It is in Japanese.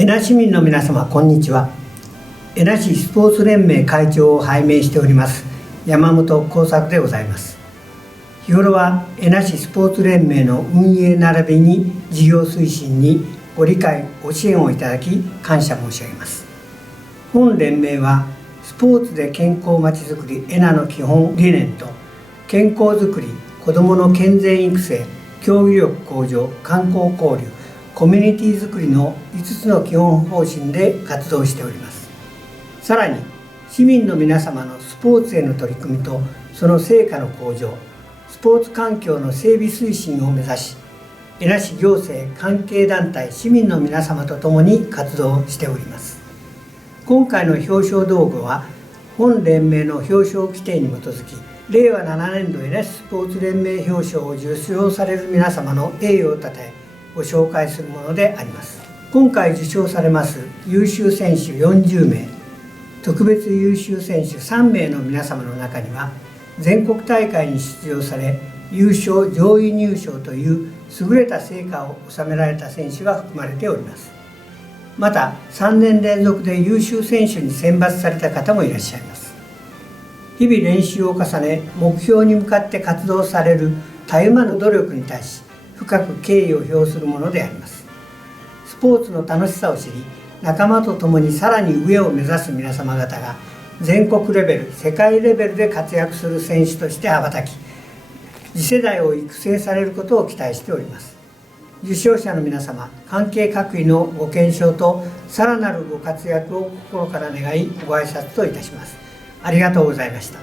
恵那市民の皆様、こんにちは。恵那市スポーツ連盟会長を拝命しております山本耕作でございます。日頃は恵那市スポーツ連盟の運営並びに事業推進にご理解ご支援をいただき感謝申し上げます。本連盟はスポーツで健康まちづくり恵那の基本理念と、健康づくり、子どもの健全育成、競技力向上、観光交流、コミュニティづくりの5つの基本方針で活動しております。さらに市民の皆様のスポーツへの取り組みとその成果の向上、スポーツ環境の整備推進を目指し、恵那市行政関係団体市民の皆様と共に活動しております。今回の表彰動画は本連盟の表彰規定に基づき、令和7年度恵那市スポーツ連盟表彰を受賞される皆様の栄誉をたたえご紹介するものであります。今回受賞されます優秀選手40名、特別優秀選手3名の皆様の中には、全国大会に出場され優勝上位入賞という優れた成果を収められた選手が含まれております。また3年連続で優秀選手に選抜された方もいらっしゃいます。日々練習を重ね目標に向かって活動されるたゆまぬ努力に対し深く敬意を表するものであります。スポーツの楽しさを知り、仲間と共にさらに上を目指す皆様方が全国レベル、世界レベルで活躍する選手として羽ばたき、次世代を育成されることを期待しております。受賞者の皆様、関係各位のご健勝とさらなるご活躍を心から願いご挨拶といたします。ありがとうございました。